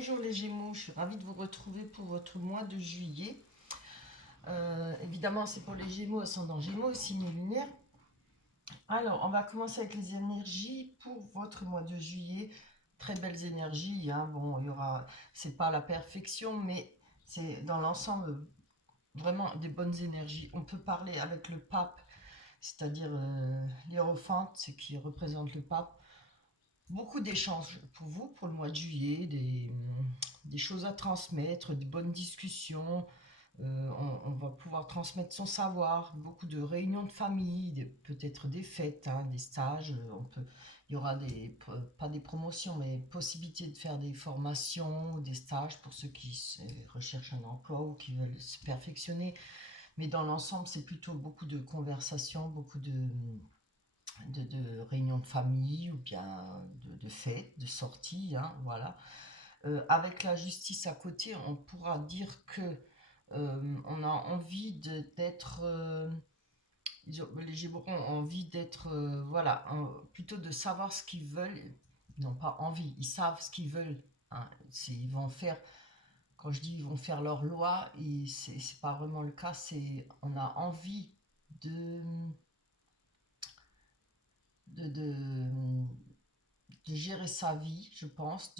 Bonjour les Gémeaux, je suis ravie de vous retrouver pour votre mois de juillet. Évidemment, c'est pour les Gémeaux, ascendant Gémeaux, signe lunaire. Alors, on va commencer avec les énergies pour votre mois de juillet. Très belles énergies, hein. Bon, c'est pas la perfection, mais c'est dans l'ensemble vraiment des bonnes énergies. On peut parler avec le pape, c'est-à-dire l'hiérophante, c'est qui représente le pape. Beaucoup d'échanges pour vous, pour le mois de juillet, des choses à transmettre, des bonnes discussions. On va pouvoir transmettre son savoir, beaucoup de réunions de famille, peut-être des fêtes, hein, des stages. Il y aura pas des promotions, mais possibilité de faire des formations ou des stages pour ceux qui recherchent un emploi ou qui veulent se perfectionner. Mais dans l'ensemble, c'est plutôt beaucoup de conversations, beaucoup de réunions de famille ou bien de fêtes, de sorties, hein, voilà. Avec la justice à côté, on pourra dire que on a envie d'être, les Gémeaux ont envie d'être, voilà, plutôt de savoir ce qu'ils veulent. Ils n'ont pas envie, ils savent ce qu'ils veulent, hein. Ils vont faire, quand je dis ils vont faire leur loi, et c'est pas vraiment le cas. On a envie de, de, de, de gérer sa vie, je pense.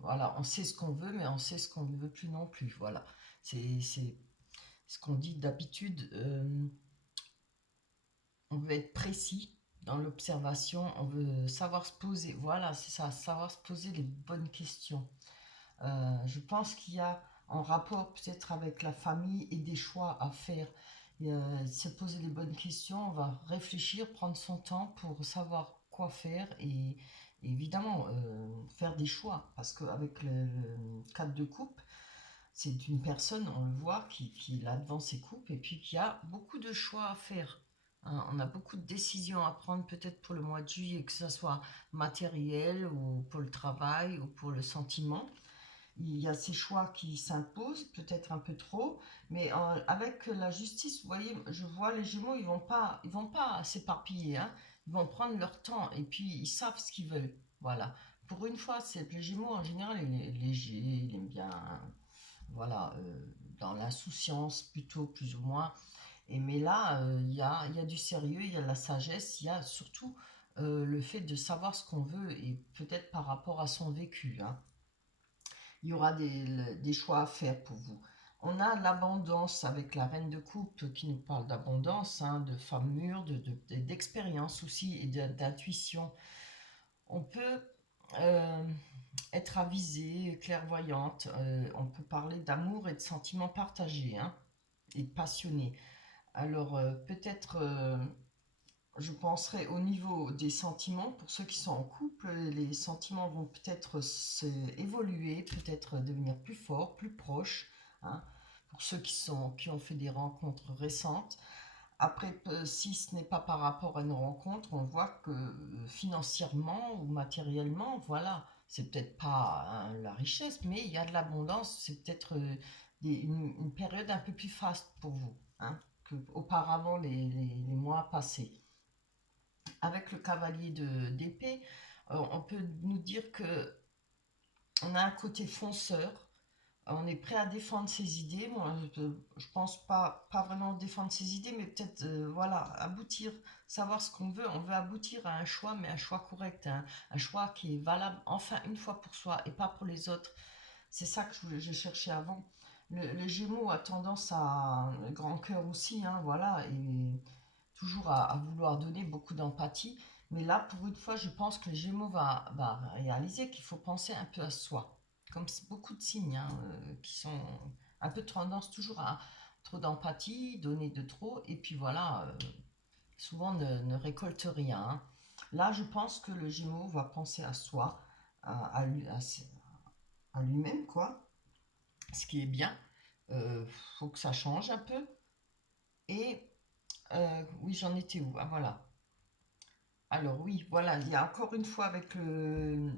Voilà, on sait ce qu'on veut, mais on sait ce qu'on ne veut plus non plus. Voilà, c'est ce qu'on dit d'habitude. On veut être précis dans l'observation, on veut savoir se poser. Voilà, c'est ça, savoir se poser les bonnes questions. Je pense qu'il y a un rapport peut-être avec la famille et des choix à faire. Se poser les bonnes questions, on va réfléchir, prendre son temps pour savoir quoi faire et évidemment faire des choix. Parce qu'avec le cadre de coupe, c'est une personne, on le voit, qui est là devant ses coupes et puis qui a beaucoup de choix à faire. Hein. On a beaucoup de décisions à prendre peut-être pour le mois de juillet, que ce soit matériel ou pour le travail ou pour le sentiment. Il y a ces choix qui s'imposent, peut-être un peu trop, mais avec la justice, vous voyez, je vois les Gémeaux, ils vont pas s'éparpiller, hein. Ils vont prendre leur temps et puis ils savent ce qu'ils veulent. Voilà. Pour une fois, c'est les Gémeaux en général, ils aiment bien, voilà, dans l'insouciance plutôt, plus ou moins. Mais là, il y a du sérieux, il y a de la sagesse, il y a surtout le fait de savoir ce qu'on veut et peut-être par rapport à son vécu, hein. Il y aura des choix à faire pour vous. On a l'abondance avec la reine de coupe qui nous parle d'abondance, hein, de femme mûre, d'expérience aussi et d'intuition. On peut euh, être avisée, clairvoyante, on peut parler d'amour et de sentiments partagés, hein, et passionnés. Alors peut-être, je penserai au niveau des sentiments, pour ceux qui sont en couple, les sentiments vont peut-être évoluer, peut-être devenir plus forts, plus proches, hein, pour ceux qui ont fait des rencontres récentes. Après, si ce n'est pas par rapport à une rencontre, on voit que financièrement ou matériellement, voilà, c'est peut-être pas, hein, la richesse, mais il y a de l'abondance. C'est peut-être une période un peu plus faste pour vous, hein, qu'auparavant les mois passés. Avec le cavalier d'épée, on peut nous dire que on a un côté fonceur, on est prêt à défendre ses idées. Moi, je pense pas vraiment défendre ses idées, mais peut-être voilà, aboutir, savoir ce qu'on veut. On veut aboutir à un choix, mais un choix correct, un choix qui est valable enfin une fois pour soi et pas pour les autres. C'est ça que je cherchais avant. Le Gémeaux a tendance à le grand cœur aussi, hein, voilà, et toujours à vouloir donner beaucoup d'empathie. Mais là, pour une fois, je pense que le Gémeaux va réaliser qu'il faut penser un peu à soi. Comme beaucoup de signes, hein, qui sont un peu de tendance toujours à trop d'empathie, donner de trop, et puis voilà, souvent ne récolte rien, hein. Là, je pense que le Gémeaux va penser à soi, à lui-même, quoi, ce qui est bien. Faut que ça change un peu. Et oui, j'en étais où? Ah, voilà. Alors oui, voilà, il y a encore une fois avec le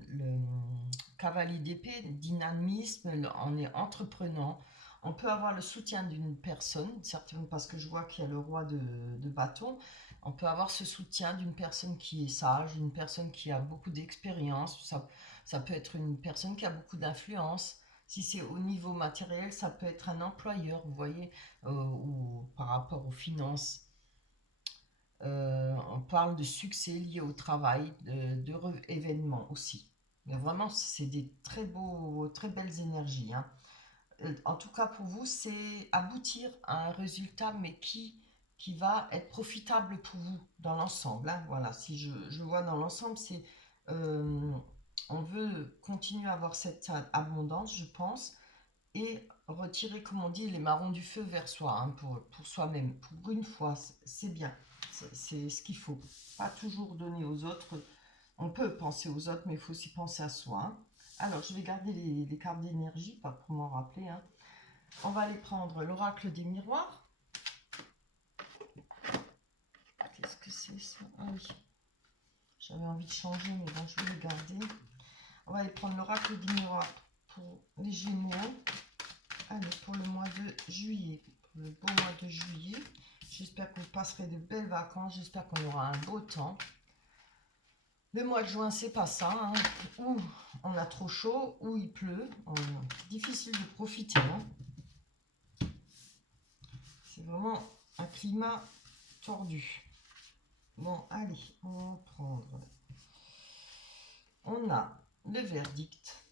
cavalier d'épée, dynamisme, on est entreprenant. On peut avoir le soutien d'une personne, certainement parce que je vois qu'il y a le roi de bâton. On peut avoir ce soutien d'une personne qui est sage, une personne qui a beaucoup d'expérience. Ça peut être une personne qui a beaucoup d'influence. Si c'est au niveau matériel, ça peut être un employeur, vous voyez, ou par rapport aux finances. On parle de succès lié au travail, d'heureux événements aussi. Mais vraiment, c'est des très belles énergies, hein. En tout cas, pour vous, c'est aboutir à un résultat, mais qui va être profitable pour vous dans l'ensemble, hein. Voilà, si je vois dans l'ensemble, c'est euh, on veut continuer à avoir cette abondance, je pense, et retirer, comme on dit, les marrons du feu vers soi, hein, pour soi-même. Pour une fois, c'est bien. C'est ce qu'il faut. Pas toujours donner aux autres. On peut penser aux autres, mais il faut aussi penser à soi, hein. Alors, je vais garder les cartes d'énergie, pas pour m'en rappeler, hein. On va aller prendre l'oracle des miroirs. Qu'est-ce que c'est ça? Ah oui, j'avais envie de changer, mais bon, je vais le garder. On va aller prendre l'oracle des miroirs pour les Gémeaux. Allez, pour le mois de juillet, pour le beau mois de juillet. J'espère que vous passerez de belles vacances. J'espère qu'on aura un beau temps. Le mois de juin, c'est pas ça, hein. Ou on a trop chaud, ou il pleut. Difficile de profiter, hein. C'est vraiment un climat tordu. Bon, allez, on va prendre. On a le verdict,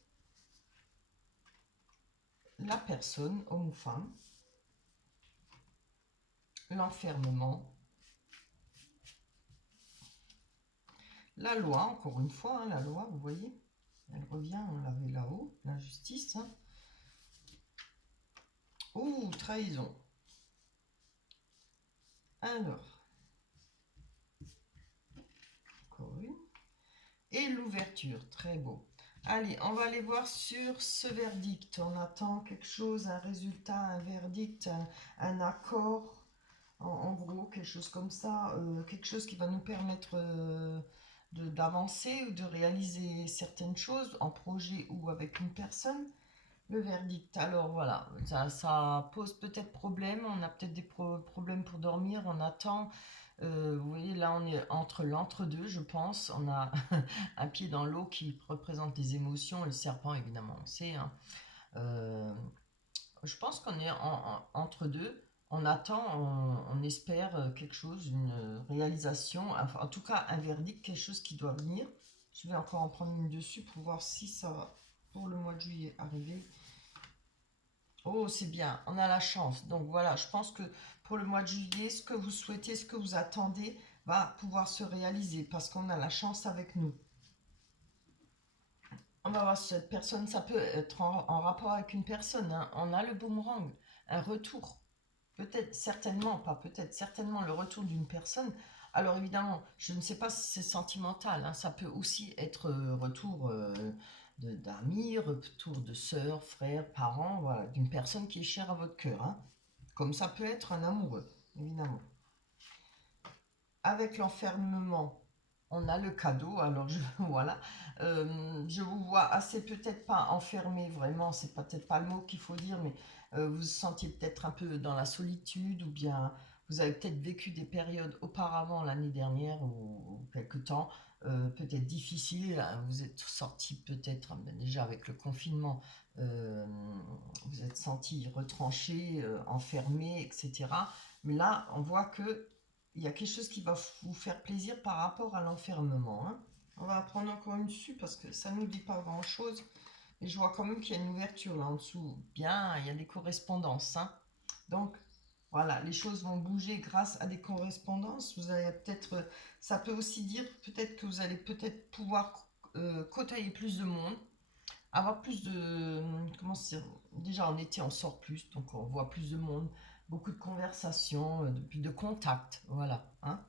la personne, homme ou femme, l'enfermement, la loi, encore une fois, hein, la loi, vous voyez, elle revient, on l'avait là-haut, la justice, hein. Ouh, trahison. Alors, encore une. Et l'ouverture, très beau. Allez, on va aller voir sur ce verdict. On attend quelque chose, un résultat, un verdict, un accord, en gros, quelque chose comme ça, quelque chose qui va nous permettre d'avancer ou de réaliser certaines choses en projet ou avec une personne. Le verdict, alors voilà, ça pose peut-être problème, on a peut-être des problèmes pour dormir, on attend. Vous voyez, là on est entre l'entre-deux, je pense. On a un pied dans l'eau qui représente les émotions, et le serpent évidemment, on sait, hein. Euh, je pense qu'on est entre deux. On attend, on espère quelque chose, une réalisation, enfin, en tout cas un verdict, quelque chose qui doit venir. Je vais encore en prendre une dessus pour voir si ça va pour le mois de juillet arriver. Oh, c'est bien, on a la chance. Donc voilà, je pense que pour le mois de juillet, ce que vous souhaitez, ce que vous attendez va pouvoir se réaliser parce qu'on a la chance avec nous. On va voir si cette personne, ça peut être en rapport avec une personne, hein. On a le boomerang, un retour. Peut-être, certainement, pas peut-être, certainement le retour d'une personne. Alors évidemment, je ne sais pas si c'est sentimental, hein. Ça peut aussi être retour d'amis, retour de sœurs, frères, parents, voilà, d'une personne qui est chère à votre cœur, hein. Comme ça peut être un amoureux, évidemment. Avec l'enfermement, on a le cadeau. Alors voilà, je vous vois assez peut-être pas enfermé vraiment, c'est peut-être pas le mot qu'il faut dire, mais vous vous sentiez peut-être un peu dans la solitude ou bien vous avez peut-être vécu des périodes auparavant l'année dernière ou quelque temps, peut-être difficiles, hein. Vous êtes sorti peut-être déjà avec le confinement, euh, vous êtes senti retranché, enfermé, etc. Mais là, on voit que il y a quelque chose qui va vous faire plaisir par rapport à l'enfermement, hein. On va prendre encore une dessus parce que ça ne nous dit pas grand-chose. Et je vois quand même qu'il y a une ouverture là en dessous. Bien, il y a des correspondances, hein. Donc, voilà, les choses vont bouger grâce à des correspondances. Vous allez peut-être, ça peut aussi dire peut-être que vous allez peut-être pouvoir côtoyer plus de monde, avoir plus de, comment dire, déjà en été on sort plus, donc on voit plus de monde, beaucoup de conversations, de contacts, voilà, hein.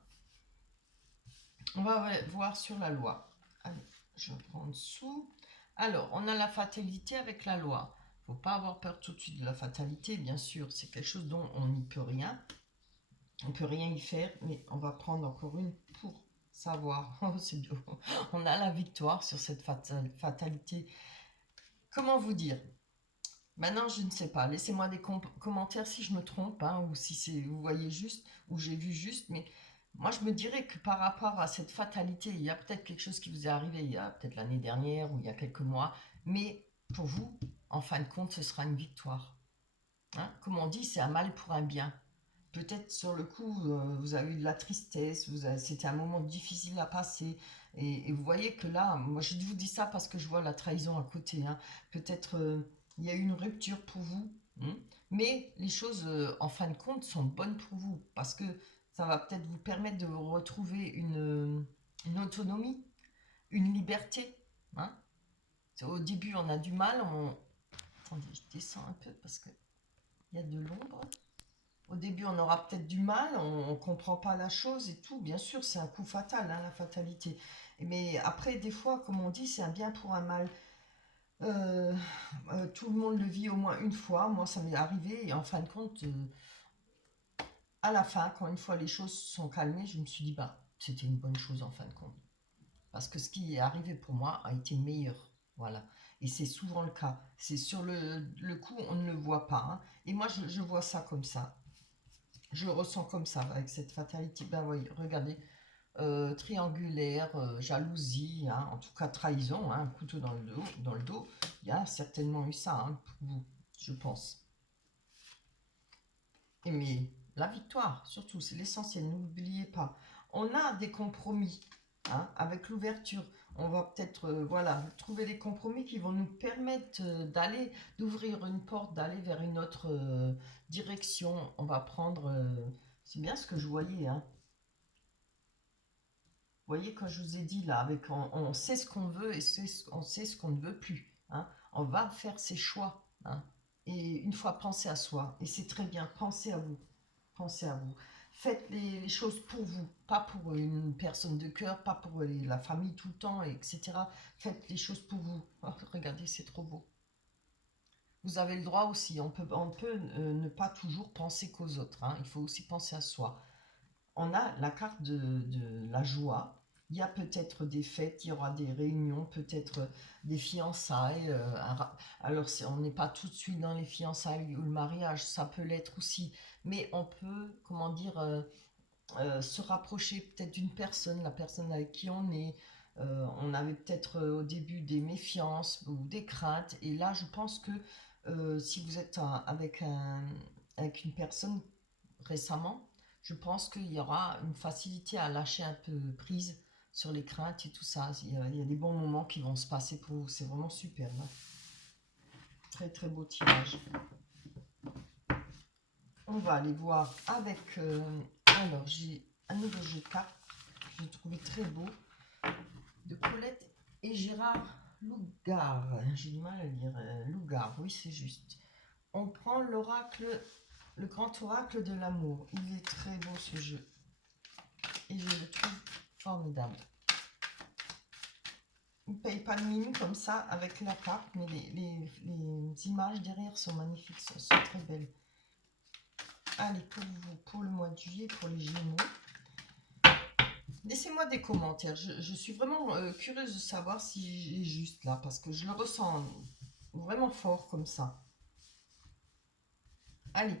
On va voir sur la loi. Allez, je prends en dessous. Alors, on a la fatalité avec la loi. Faut pas avoir peur tout de suite de la fatalité, bien sûr, c'est quelque chose dont on n'y peut rien. On peut rien y faire, mais on va prendre encore une pour savoir. Oh, c'est dur. On a la victoire sur cette fatalité. Comment vous dire? Maintenant, je ne sais pas. Laissez-moi des commentaires si je me trompe, hein, ou si vous voyez juste, ou j'ai vu juste, mais Moi, je me dirais que par rapport à cette fatalité, il y a peut-être quelque chose qui vous est arrivé il y a peut-être l'année dernière ou il y a quelques mois, mais pour vous, en fin de compte, ce sera une victoire. Hein, comme on dit, c'est un mal pour un bien. Peut-être sur le coup, vous avez eu de la tristesse, c'était un moment difficile à passer. Et vous voyez que là, moi je vous dis ça parce que je vois la trahison à côté. Hein. Peut-être il y a eu une rupture pour vous, hein. Mais les choses, en fin de compte, sont bonnes pour vous parce que ça va peut-être vous permettre de retrouver une autonomie, une liberté. Hein. Au début, on a du mal. Attendez, je descends un peu parce qu'il y a de l'ombre. Au début, on aura peut-être du mal, on ne comprend pas la chose et tout. Bien sûr, c'est un coup fatal, hein, la fatalité. Mais après, des fois, comme on dit, c'est un bien pour un mal. Euh, tout le monde le vit au moins une fois. Moi, ça m'est arrivé. Et en fin de compte, à la fin, quand une fois les choses se sont calmées, je me suis dit, bah, c'était une bonne chose en fin de compte. Parce que ce qui est arrivé pour moi a été meilleur. Voilà. Et c'est souvent le cas. C'est sur le coup, on ne le voit pas. Hein. Et moi, je vois ça comme ça. Je le ressens comme ça, avec cette fatalité. Ben oui, regardez, triangulaire, jalousie, hein, en tout cas trahison, hein, un couteau dans le dos. Il y a certainement eu ça hein, pour vous, je pense. Et mais la victoire, surtout, c'est l'essentiel, n'oubliez pas. On a des compromis hein, avec l'ouverture. On va peut-être voilà, trouver des compromis qui vont nous permettre d'ouvrir une porte, d'aller vers une autre direction. On va prendre, c'est bien ce que je voyais, hein. Vous voyez, quand je vous ai dit là, avec on sait ce qu'on veut et on sait ce qu'on ne veut plus. Hein. On va faire ses choix. Hein. Et une fois, pensez à soi. Et c'est très bien, pensez à vous. Pensez à vous. Faites les choses pour vous, pas pour une personne de cœur, pas pour la famille tout le temps, etc. Faites les choses pour vous. Oh, regardez, c'est trop beau. Vous avez le droit aussi, on peut ne pas toujours penser qu'aux autres. Hein. Il faut aussi penser à soi. On a la carte de la joie. Il y a peut-être des fêtes, il y aura des réunions, peut-être des fiançailles. Alors, on n'est pas tout de suite dans les fiançailles ou le mariage, ça peut l'être aussi. Mais on peut, comment dire, se rapprocher peut-être d'une personne, la personne avec qui on est. On avait peut-être au début des méfiances ou des craintes. Et là, je pense que si vous êtes avec une personne récemment, je pense qu'il y aura une facilité à lâcher un peu prise sur les craintes et tout ça. Il y a des bons moments qui vont se passer pour vous. C'est vraiment super. Hein. Très très beau tirage. On va aller voir avec... alors, j'ai un nouveau jeu de cartes que j'ai trouvé très beau. De Colette et Gérard Lougard. J'ai du mal à lire. Lougard, oui, c'est juste. On prend l'oracle, le grand oracle de l'amour. Il est très beau ce jeu. Et je le trouve formidable. Il ne paye pas de mine comme ça avec la carte, mais les images derrière sont magnifiques, sont très belles. Allez, pour vous, pour le mois de juillet, pour les Gémeaux. Laissez-moi des commentaires. Je suis vraiment curieuse de savoir si j'ai juste là, parce que je le ressens vraiment fort comme ça. Allez,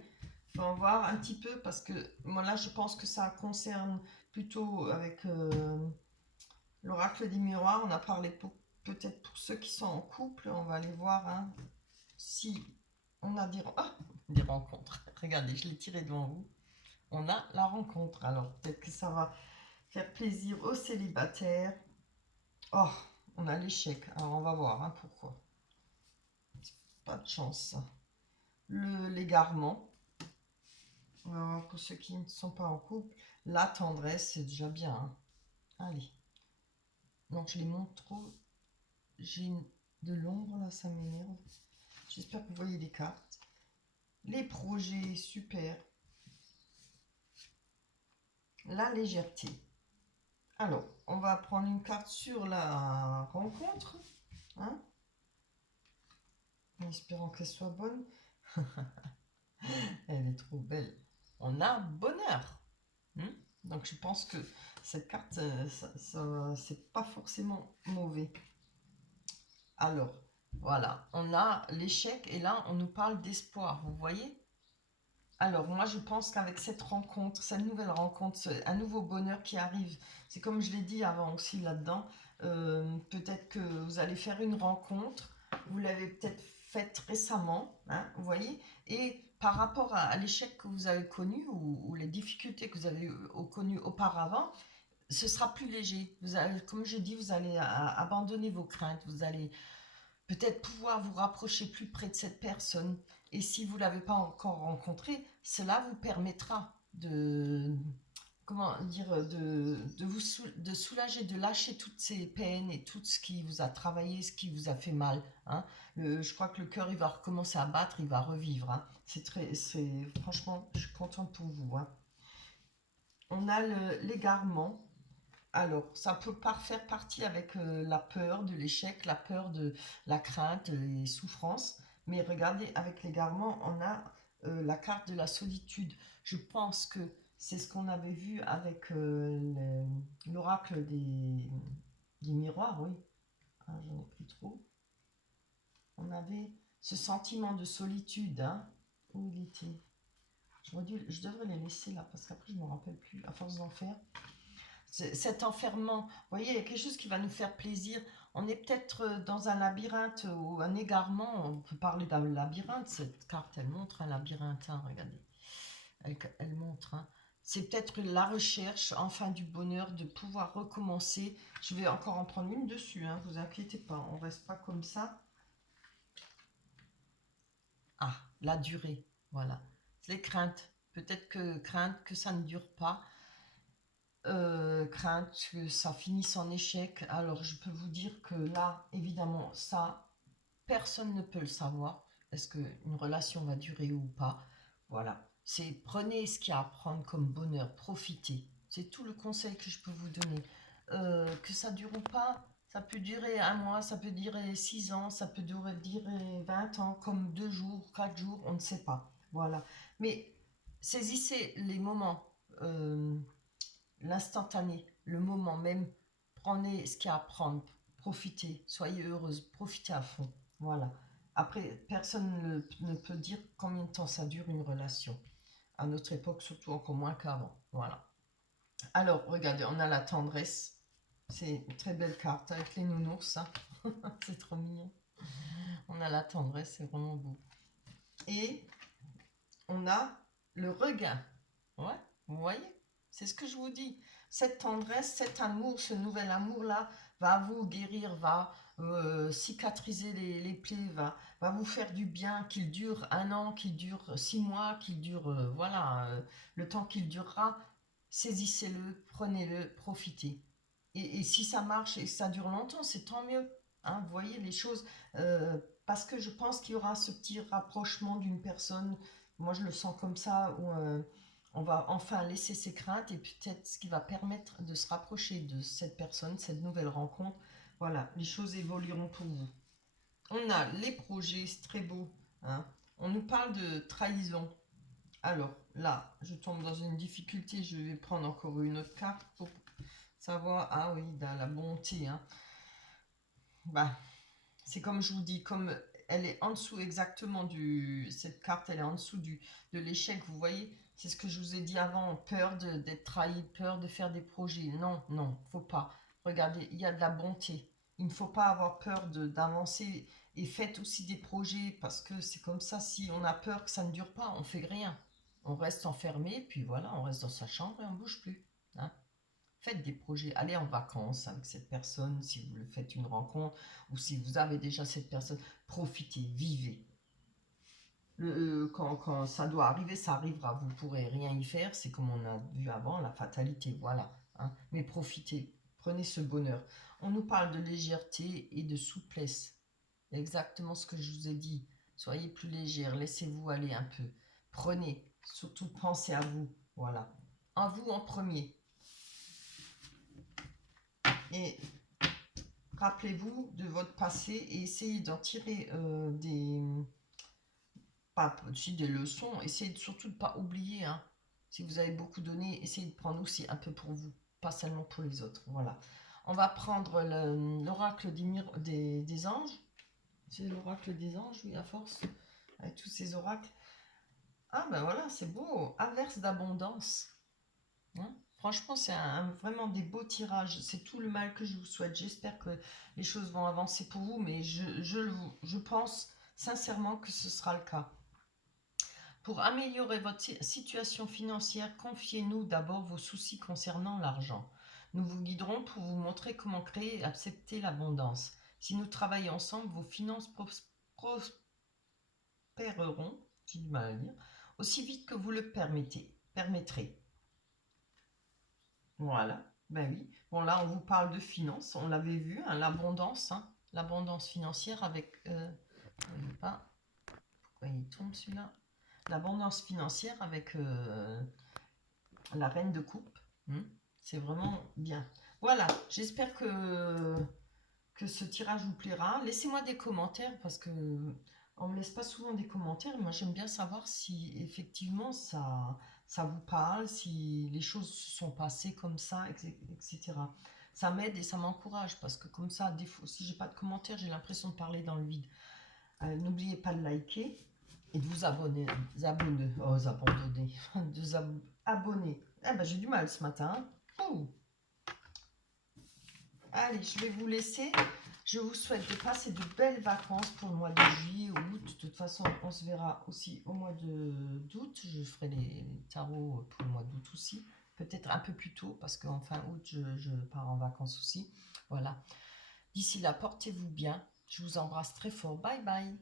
on va voir un petit peu, parce que moi là, je pense que ça concerne plutôt avec l'oracle des miroirs. On a parlé peut-être pour ceux qui sont en couple. On va aller voir hein, si on a des rencontres. Regardez, je l'ai tiré devant vous. On a la rencontre. Alors, peut-être que ça va faire plaisir aux célibataires. Oh, on a l'échec. Alors, on va voir hein, pourquoi. Pas de chance. L'égarement. On va voir pour ceux qui ne sont pas en couple. La tendresse, c'est déjà bien. Hein. Allez. Non, je les montre trop. J'ai de l'ombre là, ça m'énerve. J'espère que vous voyez les cartes. Les projets, super. La légèreté. Alors, on va prendre une carte sur la rencontre. Hein, en espérant qu'elle soit bonne. Elle est trop belle. On a bonheur. Donc, je pense que cette carte, c'est pas forcément mauvais. Alors, voilà. On a l'échec et là, on nous parle d'espoir. Vous voyez? Alors, moi, je pense qu'avec cette rencontre, cette nouvelle rencontre, un nouveau bonheur qui arrive, c'est comme je l'ai dit avant aussi là-dedans, peut-être que vous allez faire une rencontre, vous l'avez peut-être faite récemment, hein, vous voyez, et par rapport à l'échec que vous avez connu ou les difficultés que vous avez connues auparavant, ce sera plus léger. Vous allez, comme je dis, vous allez abandonner vos craintes, vous allez peut-être pouvoir vous rapprocher plus près de cette personne. Et si vous ne l'avez pas encore rencontrée, cela vous permettra de, comment dire, de soulager, de lâcher toutes ces peines et tout ce qui vous a travaillé, ce qui vous a fait mal. Hein. Je crois que le cœur, il va recommencer à battre, il va revivre. Hein. Franchement, je suis contente pour vous. Hein. On a l'égarement. Alors, ça peut pas faire partie avec la peur de l'échec, la peur de la crainte, les souffrances. Mais regardez, avec l'égarement, on a la carte de la solitude. Je pense que c'est ce qu'on avait vu avec l'oracle des miroirs, oui. Ah, j'en ai plus trop. On avait ce sentiment de solitude. Hein. Où il était? Je devrais les laisser là, parce qu'après je ne me rappelle plus, à force d'en faire. Cet enfermement, vous voyez, il y a quelque chose qui va nous faire plaisir. On est peut-être dans un labyrinthe ou un égarement. On peut parler d'un labyrinthe. Cette carte, elle montre un labyrinthe. Hein, regardez, elle montre. Hein. C'est peut-être la recherche, enfin, du bonheur de pouvoir recommencer. Je vais encore en prendre une dessus. Hein, vous inquiétez pas, on reste pas comme ça. Ah, la durée, voilà. Les craintes. Peut-être que crainte que ça ne dure pas. Crainte que ça finisse en échec. Alors, je peux vous dire que là, évidemment, ça, personne ne peut le savoir. Est-ce qu'une relation va durer ou pas? Voilà. Prenez ce qu'il y a à prendre comme bonheur, profitez. C'est tout le conseil que je peux vous donner. Que ça dure ou pas, ça peut durer un mois, ça peut durer 6 ans, ça peut durer 20 ans, comme 2 jours, 4 jours, on ne sait pas. Voilà. Mais saisissez les moments. L'instantané, le moment même, prenez ce qu'il y a à prendre, profitez, soyez heureuse, profitez à fond. Voilà. Après, personne ne peut dire combien de temps ça dure une relation. À notre époque, surtout encore moins qu'avant. Voilà. Alors, regardez, on a la tendresse. C'est une très belle carte avec les nounours. Hein. C'est trop mignon. On a la tendresse, c'est vraiment beau. Et on a le regain. Ouais, vous voyez? C'est ce que je vous dis. Cette tendresse, cet amour, ce nouvel amour-là va vous guérir, va cicatriser les plaies, va vous faire du bien, qu'il dure 1 an, qu'il dure 6 mois, qu'il dure, le temps qu'il durera. Saisissez-le, prenez-le, profitez. Et si ça marche et que ça dure longtemps, c'est tant mieux. Hein, vous voyez les choses, parce que je pense qu'il y aura ce petit rapprochement d'une personne. Moi, je le sens comme ça, où on va enfin laisser ses craintes et peut-être ce qui va permettre de se rapprocher de cette personne, cette nouvelle rencontre. Voilà, les choses évolueront pour vous. On a les projets, c'est très beau. Hein. On nous parle de trahison. Alors là, je tombe dans une difficulté, je vais prendre encore une autre carte pour savoir. Ah oui, dans la bonté. Hein. Bah, c'est comme je vous dis, comme elle est en dessous exactement cette carte, elle est en dessous de l'échec, vous voyez, c'est ce que je vous ai dit avant, peur d'être trahi, peur de faire des projets. Non, non, faut pas. Regardez, il y a de la bonté. Il ne faut pas avoir peur d'avancer et faites aussi des projets parce que c'est comme ça, si on a peur que ça ne dure pas, on fait rien. On reste enfermé, puis voilà, on reste dans sa chambre et on bouge plus. Hein. Faites des projets, allez en vacances avec cette personne, si vous faites une rencontre, ou si vous avez déjà cette personne, profitez, vivez. Quand ça doit arriver, ça arrivera, vous ne pourrez rien y faire, c'est comme on a vu avant, la fatalité, voilà. Hein. Mais profitez, prenez ce bonheur. On nous parle de légèreté et de souplesse, exactement ce que je vous ai dit. Soyez plus légère, laissez-vous aller un peu. Prenez, surtout pensez à vous, voilà. À vous en premier. Et rappelez-vous de votre passé et essayez d'en tirer des leçons. Essayez surtout de ne pas oublier. Hein. Si vous avez beaucoup donné, essayez de prendre aussi un peu pour vous, pas seulement pour les autres. Voilà. On va prendre l'oracle des anges. C'est l'oracle des anges, oui, à force, avec tous ces oracles. Ah ben voilà, c'est beau. Averse d'abondance. Hein. Franchement, c'est vraiment des beaux tirages. C'est tout le mal que je vous souhaite. J'espère que les choses vont avancer pour vous, mais je pense sincèrement que ce sera le cas. Pour améliorer votre situation financière, confiez-nous d'abord vos soucis concernant l'argent. Nous vous guiderons pour vous montrer comment créer et accepter l'abondance. Si nous travaillons ensemble, vos finances prospéreront, j'ai du mal à dire, aussi vite que vous le permettrez. Voilà, ben oui. Bon là, on vous parle de finances, on l'avait vu, hein, l'abondance, hein, l'abondance financière avec... voyez pas, pourquoi il tombe celui-là? L'abondance financière avec la reine de coupe. C'est vraiment bien. Voilà, j'espère que ce tirage vous plaira. Laissez-moi des commentaires parce que on me laisse pas souvent des commentaires. Moi, j'aime bien savoir si effectivement ça vous parle, si les choses se sont passées comme ça, etc. Ça m'aide et ça m'encourage parce que comme ça, des fois, si j'ai pas de commentaires, j'ai l'impression de parler dans le vide. N'oubliez pas de liker et de vous abonner, abonner. Ah ben, j'ai du mal ce matin. Hein. Allez, je vais vous laisser. Je vous souhaite de passer de belles vacances pour le mois de juillet, août. De toute façon, on se verra aussi au mois d'août. Je ferai les tarots pour le mois d'août aussi. Peut-être un peu plus tôt parce qu'en fin août, je pars en vacances aussi. Voilà. D'ici là, portez-vous bien. Je vous embrasse très fort. Bye bye.